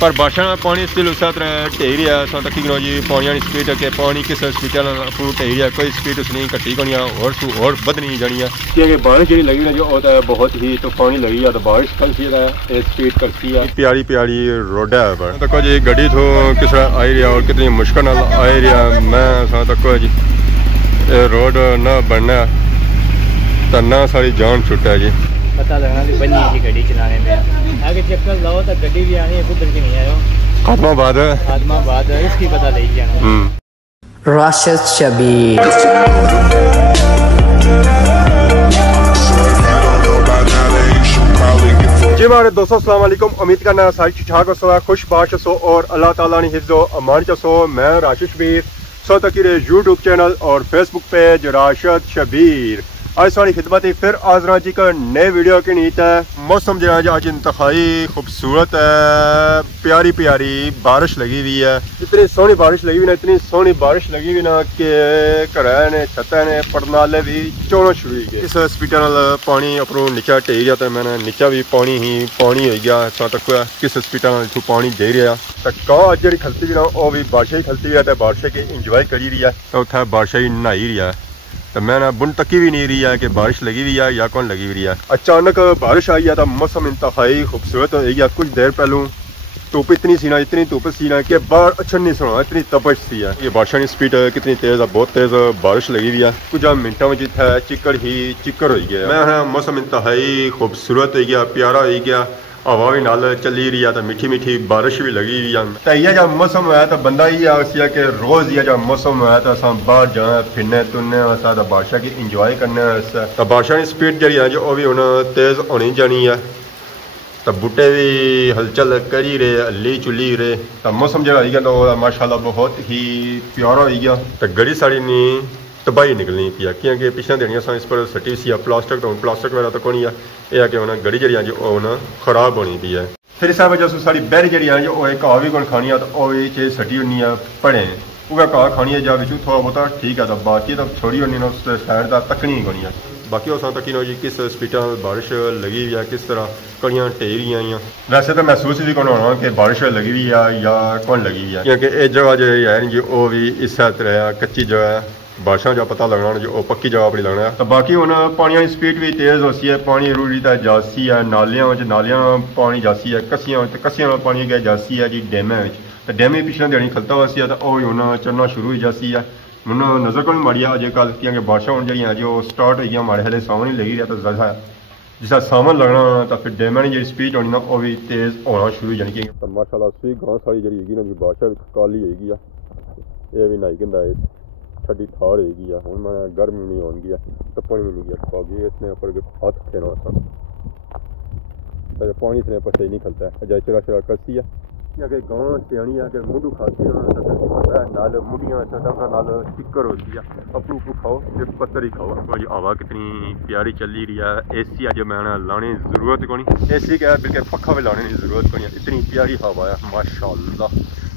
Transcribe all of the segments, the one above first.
पर बारिशा पानी स्टिल उस तरह ढेई रहा है। असां तकी जी पानी की स्पीड के पानी किस स्पीड अपू ढेई रहा, कोई स्पीड उसने घटी को और बदनी जानी है क्योंकि बारिश जी लगी ना जो बहुत ही तूफानी लगी है। तो बारिश कल सी स्पीड करती है। प्यारी प्यारी रोड है पर तक जी गड्डी तो किस तरह आई रहा और कितनी मुश्किल आई रहा। मैं असां तक जी रोड ना बनना तो ना सारी जान छुट्टा जी। पता लगना कि बनी थी गड्डी चलाने में, आगे चक्कर लाओ तो गड्डी भी आनी है, कुदर की नहीं आयो खादमाबाद इसकी पता नहीं जाना। राशिद शबीर जी हमारे दोस्तों अस्सलाम वालेकुम, उम्मीद करना सारी ठीक ठाक हो, खुश बाश हो और अल्लाह ताला ने हिफ्ज़ो अमान चसो। मैं राशिद शबीर सो तक यूट्यूब चैनल और फेसबुक पेज राशिद शबीर आज सारी खिदमत ही फिर हाज़िर जी का नए वीडियो की नीत है। मौसम जो है आज इंतहाई खूबसूरत है, प्यारी प्यारी बारिश लगी हुई है। इतनी सोहनी बारिश लगी हुई ना, इतनी सोहनी बारिश लगी हुई ना कि घर ने छत्ता ने पड़नाले भी चोना शुरू हो गए। इस स्पीड पानी अपनों नीचा टेई जाता है, मैंने नीचा भी पानी ही पानी हो गया। तक किस स्पीड इतों पानी दे रहा तो गाँव अज जी खलती भी ना वो भी बारिश ही खलती है, बारिश की इंजॉय करी रही है। तो उत्थे बारिश ही नहाई रही है। तो मैं ना बुन तकी भी नहीं रही है कि बारिश लगी हुई है या कौन लगी हुई है। अचानक बारिश आई है तो मौसम इंतहाई खूबसूरत हो गया। कुछ देर पहलू धूप इतनी सी ना, इतनी धूप सी ना कि बाहर अच्छा नहीं सुना, इतनी तपश सी है। ये बारिश की स्पीड कितनी तेज़ है, बहुत तेज़ बारिश लगी हुई है। कुछ मिनटों में जितना चिक्कड़ ही चिक्कड़ हो गया। मैं मौसम इंतहाई खूबसूरत हो गया, प्यारा हो गया, हवा भी नाल चली रही है तो मीठी मीठी बारिश भी लगी हुई है। तो यह जब मौसम है तो बंदा ये कि रोज़ यह जब मौसम है तो अस बाहर जाए फिरने तुरने तो बारिश की इंजॉय करने। तो बारिश की स्पीड जी है जो भी हूँ तेज़ होनी जानी है। तो बूटे भी हलचल करी रहे, हली चुली रहे। तो मौसम जो है तो माशाल्लाह बहुत ही प्यारा हो गया। तो गड़ी साड़ी नहीं तबाही निकलनी पी है क्योंकि पिछले दिनियां इस पर सटी सी प्लास्टिक तो प्लास्टिक वगैरह तो कोई नहीं है। यह कि उन्हें गड़ी जी जो खराब होनी पी है। फिर इस वजह से सारी बैरी जी जो घाह भी कौन खानी है तो वह भी चीज़ सटी होनी है पड़े वह घाह खानी है जब थोड़ा बहुत ठीक है। तो बाकी तो छोड़ी होनी ना उस साइड का तकनी ही कोनी है। बाकी उस तक जी किस स्पीड बारिश लगी हुई है, किस तरह कड़ियाँ टेर रही हैं। वैसे तो महसूस भी कौन होना कि बारिश लगी हुई है या कौन लगी हुई है क्योंकि ये जगह जो है जी वो भी इस तरह कच्ची जगह है। बारिशा जो पता लगना जो पक्की जगह अपनी लगना है। तो बाकी हूँ पानी की स्पीड भी तेज़ होती है, पानी रूड़ी तो जासी है, नालियां पानी जासी है, कसियां पानी गए जासी है जी डैमें। तो डैमें पिछले दिन खलता हुआ सी तो वह हूँ चढ़ना शुरू हो जासी है। मैंने नज़र को नहीं माड़ी अजकल क्योंकि बारिशा हूँ जी जो स्टार्ट हुई हमारे हाले सावन ही लगी रहा। तो जैसा जिस सावन लगना तो फिर डैमें की जी स्पीड होनी ना वो भी तेज़ होना शुरू हो जानी। तो माशाल्लाह सी गांव सारी जी ना जी बारिशा काली होगी, ये भी नहाई कहता है छड़ी ठाड़ होगी। हूँ मैं गर्म नहीं होगी तपन भी नहीं गया क्योंकि इसने ऊपर हाथ खेना पानी इसने ऊपर सही नहीं खलता है। अजय चरा चरा कसी है कि गाँव सियाणी आके मुंडू खाती नाल मुंडियाँ नाल चिक्कर होती है। अपू अपू खाओ सिर्फ पत्थर ही खाओ। हवा कितनी प्यारी चली रही है। AC अज मैं लाने की जरूरत को नहीं, AC क्या बिल्कुल पक्खा भी लाने की जरूरत को नहीं, इतनी प्यारी हवा है माशाल्लाह।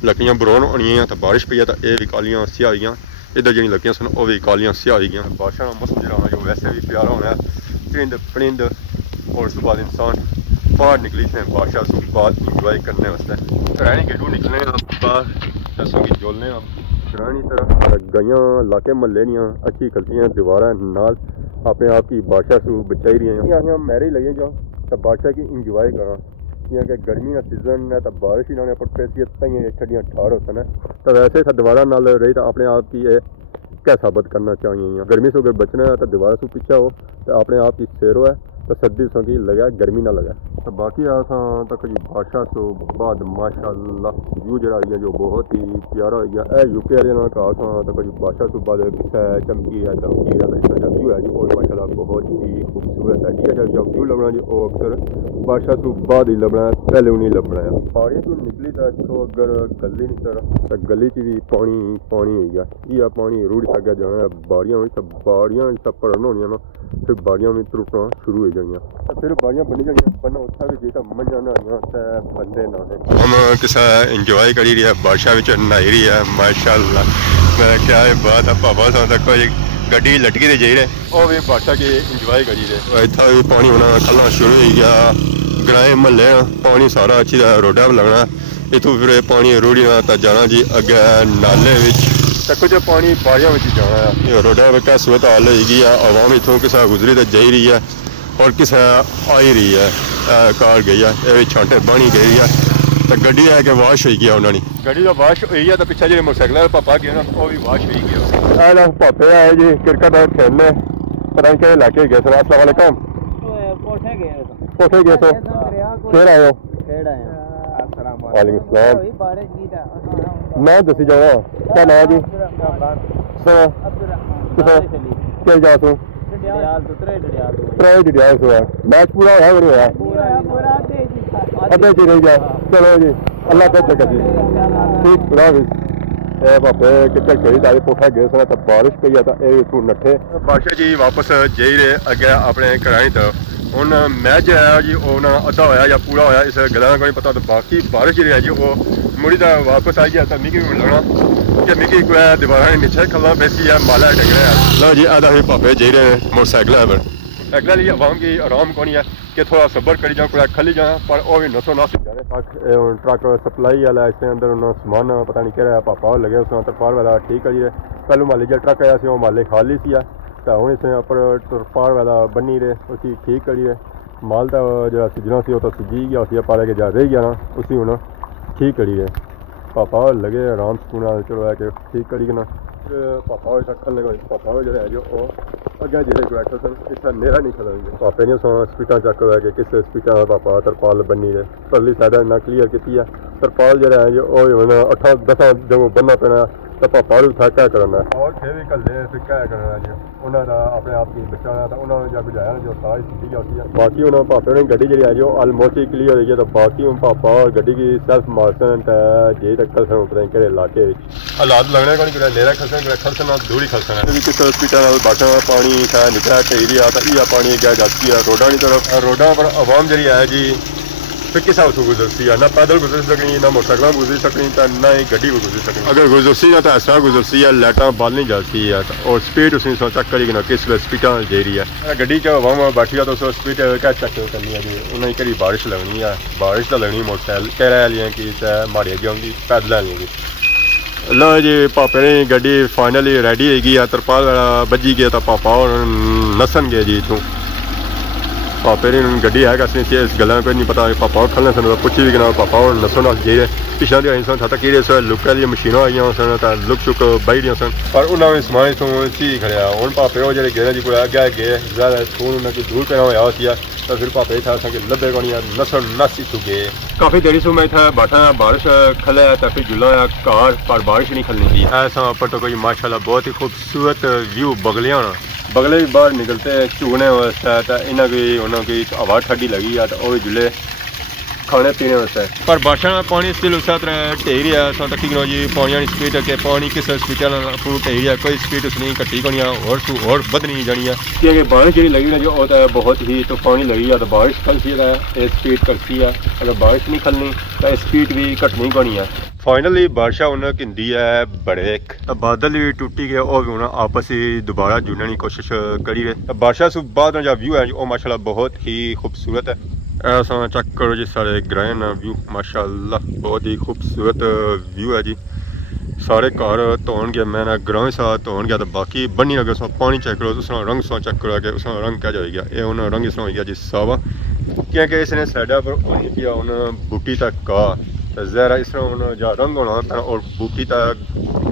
लकड़ियाँ ब्राउन होनी है तो बारिश पई है तो ये भी कालियाँ स्याह हुई। इधर जी लगियां सन वह भी कालियां स्याह हो गई। बारिशा का मौसम जो वैसे भी प्यारा होना है, परिंद परिंद और उसके बाद इंसान बाहर निकली थे बारिशा से बाद इंजॉय करने वास्ते। रहनी गेटू निकलने बाहर दसों की जोलने पुरानी तरह गइयाँ लाके महल्ले दियाँ अच्छी खलतियाँ दीवार नाल अपने आप की बारिशा से बचाई रही हैं। मैरे लगे जाओ तो बारिशा की इंजॉय करा क्योंकि गर्मी का सीजन है तो बारिश ही ना पैसी छड़ियाँ ठाड़ होते हैं। तो वैसे दोबारा नाल रही तो अपने आप की क्या साबित करना चाहिए। गर्मी से अगर बचना है तो दोबारा से पीछा हो तो अपने आप की सैर है तो सर्दी सो की लगे गर्मी ना लगे। तो बाकी तक जी बारिशा तो बाद माशाल्लाह व्यू जरा जो बहुत ही प्यारा हो गया। यूके वाले तक जी बारिशा तो बाद चमकी है दमकी है। इसका जो व्यू है जी वो माशाल्लाह बहुत ही खूबसूरत है। ठीक है जो व्यू लगना जी वो अक्सर बारिशा तो बाद ही लभना है, पहले नहीं लभना है। पहाड़ी जो निकली तो अगर गली नहीं तो गली च भी पानी पानी हो गया। यह पानी रूढ़ी अगर जाना बाड़ियाँ हुई तो बाड़ियाँ सब भरन होनी ना फिर बाड़ियाँ भी त्रुटना शुरू हो जाइए। तो फिर बाड़ियाँ बनी जाइए बनना उत्था भी जेता मजा ना बंदे ना हम किसा इंजॉय करी रही है बारिशा नहाई रही है माशाल्लाह। मैं क्या बात है पापा सा तक गड्डी लटकी दे जाई रहे वो भी बारिशा की इंजॉय करी रहे। इतना भी पानी होना खलना शुरू हो गया। ग्राए महल्ले पानी सारा अच्छी रोडा पर लगना इतों फिर पानी रोड़ी ना जाना जी अगे नाले कुछ पानी बाड़िया जाना है। रोडा क्या सूरत हाल होगी आवाम इतों किसा गुजरी तो जा रही है और किसा आई रही है। कार गई है ये छांटे बनी गई है तो गड्डी है कि वाश हो गया उन्होंने गड्डी तो वाश हुई है तो पिछले जो मोटरसाइकिल पापा गया ना वो भी वाश हो गया। पापे आए जी क्रिकेट खेलने पता नहीं क्या लैके गए सर। अस्सलाम वालेकुम। कोठे गए तो फिर आयो वालेकुम सलाम। मैं दसी जावा क्या नाम जी क्या जा तू मैच पूरा होया नहीं होया अद्धे च रह गया। चलो जी अल्लाह बेहतर कर ठीक खुदा पापे क्रिकेट खेली तारी पोठा गए सर तो बारिश पई है तो इतों नट्ठे बादशाह जी वापस जाई रहे अगे अपने घरां की तरफ। हूँ मैच जो है जी वो अद्धा होया या पूरा होया इस गल का नहीं पता तो बाकी बारिश जी है जी वो मुड़ी तो वापस आई गया तो मिगी भी लगना कि मिगी कोई दीवार नीचे खला बेसी है माला टंगे है। लो जी आधा ही पापे जी रहे मोटरसाइकिल पर साइकिल लिए आवाम की आराम को नहीं है कि थोड़ा सबर करी जाओ कोई खली जाए पर वो भी नसो नस ट्रक सप्लाई वाला इसके अंदर उन्होंने समान पता नहीं कह रहा पापा लगे उसमें तरपाल वाला ठीक करी रहे। पहलू माली जो ट्रक आया वो माले खाली सी तो हूँ इसने उपर तरपाल वाला बनी रहे उसी ठीक करी रहे। माल तो जो सिजना सी तो सिजी गया उसी पाले के जा रही गया ना उसी हूँ ठीक करी रहे। पापा लगे आराम सुकून चलो है कि ठीक करी के ना पापा रखन लगे पापा जो है जो अगे जिले को बैठे सन इतना नेरा नहीं खड़ा पापे ने स्पीटा चक है कि किस स्पीटा पापा तरपाल बनी रहे परली साइड ना क्लीयर की है तरपाल जो है जो 8-10 जब बनना पैना तो पापा था क्या करना और थे भी कले क्या करना जी उन्होंने अपने आप की बचाना तो उन्होंने जब बुझाया जो सारी सीधी जाती है बाकी उन्होंने पापे ने गड्डी जी है जो ऑलमोस्ट ही क्लीयर हो गई तो बाकी पापा और गड्डी की सेल्फ मार्सन जे तक खसन उतरे कि इलाके हालात लगने को नहीं नेरा खसन खसना दूरी खसना किस हॉस्पिटल बाटा पानी निकला एरिया तो यह पानी गया जाती है रोडा की तरफ रोडा पर आवाम जी है जी फिर किस हाल से गुजरती है ना पैदल गुजर सकनी ना मोटरसाइकिल गुजर सकनी तो ना ही गड्डी भी गुजर सकनी अगर गुजरती है तो ऐसा गुजरती है लाइटा बल नहीं जाती है और स्पीड उसने चेक करी ना किस स्पीडा दे रही है गड्डी च हवा बैठी है तो उस स्पीड क्या चेक करनी है जी उन्हें कभी बारिश लगनी है बारिश तो लगनी मोटरसाइकिल कह रहा कि माड़ी अगे आँगी पैदल आनी जी। लो जी पापे ने गड्डी फाइनली रेडी होगी तरपाल वाला बजी गया तो पापा और नसन गए जी इतों पापे ने गड्डी है कसनी सी इस गल को नहीं पता पापा खलने सन पुछी भी कि पापा और नसो नस गए पिछले दिन आई सन था कि लुक वाली मशीन आई सन तो लुक चुक बही रही सन पर उन्होंने समान इतों ची खड़िया हूँ पापे वो जो गए जी कोई अगे गए ज्यादा खून उन्हें दूर पैना होया सी तो फिर पापे था लभे को नहीं नसो नस इतों गए काफ़ी देरी से मैं इतना बैठा बारिश खले तो फिर जुला कार पर बारिश नहीं खलनी थी ऐसा पर तो कोई माशाल्लाह बहुत ही खूबसूरत व्यू बगलिया बगले भी बाहर निकलते चूने वास्ते तो इन्हें की उन्होंने हवा ठंडी लगी है तो वह भी जुले खाने पीने वास्ते पर बारिश पानी स्टिल उस तरह ढेरी है अस तक जी पानी की स्पीड के पानी किस स्पीड ढेरी है कोई स्पीड उसने घटी को नहीं और बदनी जानी है क्योंकि बारिश जी लगी है जो तो बहुत ही तूफानी लगी है तो बारिश खलती है स्पीड करती है अगर बारिश नहीं खलनी तो स्पीड भी घटनी को नहीं है। फाइनली बारिशा उन्हें किंदी है ब्रेक बादल भी टूटी गए और भी उन्हें आपस ही दोबारा जुड़ने की कोशिश करी है। बारिशा से बाद जो व्यू है वो माशाल्लाह बहुत ही खूबसूरत है। ऐसा चेक करो जी सारे ग्रैंड व्यू माशाल्लाह बहुत ही खूबसूरत व्यू है जी। सारे घर धोन गया मैंने ग्रां सा धोन गया तो बाकी बनी अगर उसमें पानी चेक करो उसमें रंग सो चेक करो कि उसमें रंग क्या जाएगा ये उन्हें रंग इसमें हो गया जी सावा क्योंकि इसने साइडा पर किया उन्हें बूटी तक का जहरा इस तरह जा रंग होना था और बूटी तक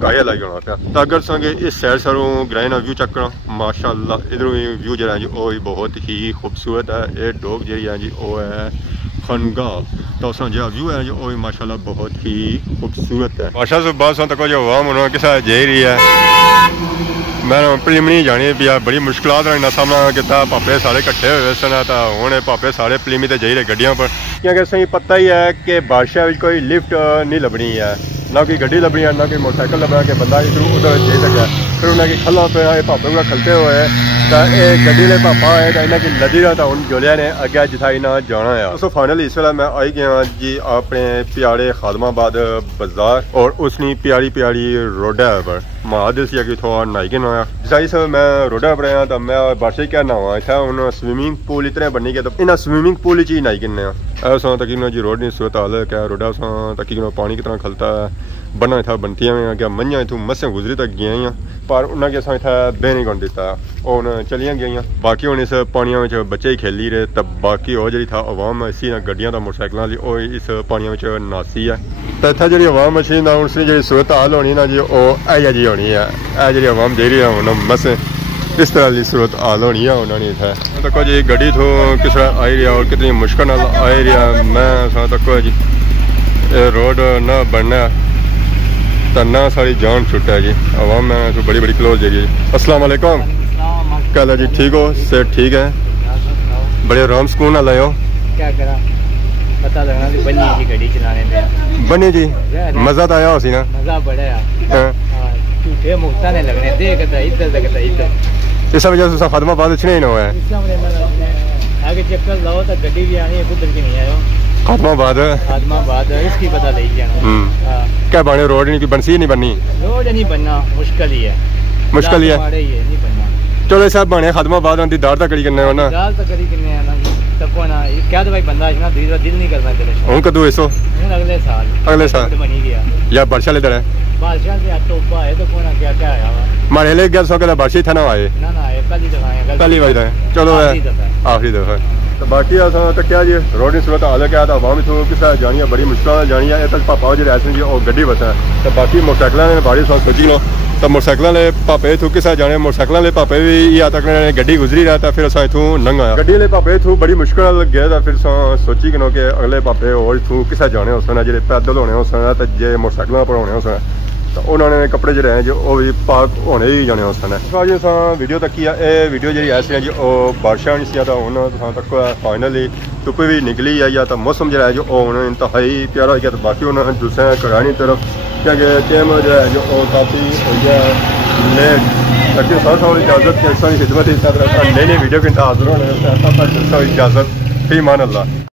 गाया लग होना था तो अगर संगे इस साइड सरों ग्रैंड व्यू चेक करो माशाल्लाह इधरों व्यू जो है जी वो बहुत ही खूबसूरत है। ये डोग जी है जी वो है खनगा तो उसमें जो व्यू है जो वो माशाल्लाह बहुत ही खूबसूरत है। माशाल्लाह से बाद तक जो आवाम उन्होंने किसा जा रही है मैं प्रीमनी जानी पिया बड़ी मुश्किलात का सामना किया पापे सारे कट्ठे हुए सन तो हूँ पापे सारे प्रीमी तो जाइए गड्डियों पर क्योंकि सही पता ही है कि बारिशा में कोई लिफ्ट नहीं लभनी है ना कोई गड्डी लभनी है ना कोई मोटरसाइकिल लभना कि बंदा इधर उधर जा सके फिर उन्हें खला पे पापे को खलते हुए तो ये गड्डी ने पापा है तो इन्हें की लदी रहा था उन जोलिया ने अगे जिथाई ना जाना है। दोस्तों फाइनली इस वेला मैं आई गया जी अपने प्यारे खादमाबाद बाजार और उसनी प्यारी प्यारी रोडा पर महादिल से कि थोड़ा नाई के ना जिसाई से मैं रोडा पर आया तो मैं बादशाह क्या ना हुआ था उन स्विमिंग पूल इतने बनने के तो इन स्विमिंग पूल ही नाई किन्ने ऐसा तक जी रोड नहीं सूरत हाल है क्या रोडा तक पानी कितना खलता है बना था बनतियाँ में क्या मंझा इतों मसें गुजरी तक गई पर उन्हें असा इतना बह नहीं कर दिता और चलिया गई बाकी हूँ इस पानिया में बच्चे ही खेली रहे तब बाकी वो जी था आवाम इसी गड्डियां मोटरसाइकिलों की इस पानिया में नासी है तो इतना जी आवाम अच्छी ना उसकी जी सूरत हाल होनी ना जी वो जी होनी है यह जी आवाम दे रही है हूँ मसें इस तरह की सूरत हाल होनी है उन्होंने इतना तक जी गड्डी तो किस तरह आई रहा और कितनी मुश्किल आई रहा मैं तक जी रोड ना बनना तो ना सारी जान छुट्टा है जी आवाम में तो बड़ी बड़ी क्लोज दे रही है। अस्सलाम वालेकुम क्या है जी ठीक हो सेहत ठीक है बड़े आराम सुकून लाए हो क्या करा पता लगना कि बनी जी गड्डी चलाने में बनी जी मजा तो आया हो सी ना मजा बड़ा है झूठे मुक्ता ने लगने देखता इधर इधर इस वजह से खादमाबाद अच्छे नहीं हुआ है आगे चक्कर लाओ तो गड्डी भी आनी है कुदर की नहीं आयो खादमाबाद इसकी पता ले जाना क्या बने रोड नहीं बनसी नहीं बननी रोड नहीं बनना मुश्किल ही है नहीं बनना चलो सब बने खादमाबाद की दाल तक करी करने ना दाल तक करी करने ना तब ना क्या तो भाई बंदा इतना दिल नहीं करना चले हूं कदू इसो अगले साल बनी गया या बादशाह इधर है बादशाह से तोपा है तो कोना क्या क्या आया हुआ मारे ले गया सो के बादशाह था ना आए ना पहली दफा है पहली बार है चलो आखिरी दफा तो बाकी तो क्या जी रोड की सूरत हाल क्या तो आवाम इतों किस जानी बड़ी मुश्किल जानी है तक पापा जो ऐसे जी और गड्डी बसा है तो बाकी मोटरसाइकिलों ने बाड़ी सोची लो तो मोटरसाइकिलों ने पापे इतों किस जाने मोटरसाइकिलों ने पापे भी या तक गड्डी गुजरी रहा था फिर अस इतों लंघा गड्डी ने पापे इतों बड़ी मुश्किल गया था फिर सोची कि अगले पापे और इतों किस जाने हो सन जो पैदल होने हो सन तो जे मोटरसाइकिलों पर होने हो सन तो उन्होंने कपड़े जो हैं जो वो भी पाक होने ही जाने उस समय जी अस वीडियो तक ही है वीडियो जी ऐसी है जी बारिशा नहीं सी तो हूँ तक फाइनली धुप भी निकली है या तो मौसम जो है जो हूँ इंतहाई प्यारा हो गया तो बाकी उन्होंने दूसरे करानी तरफ क्योंकि टाइम जो है जो काफ़ी हो गया लेट लेकिन सर थोड़ी इजाज़त खिदमत इस तरह नई नई वीडियो के हाजिर होने इजाज़त फी मान अल्लाह।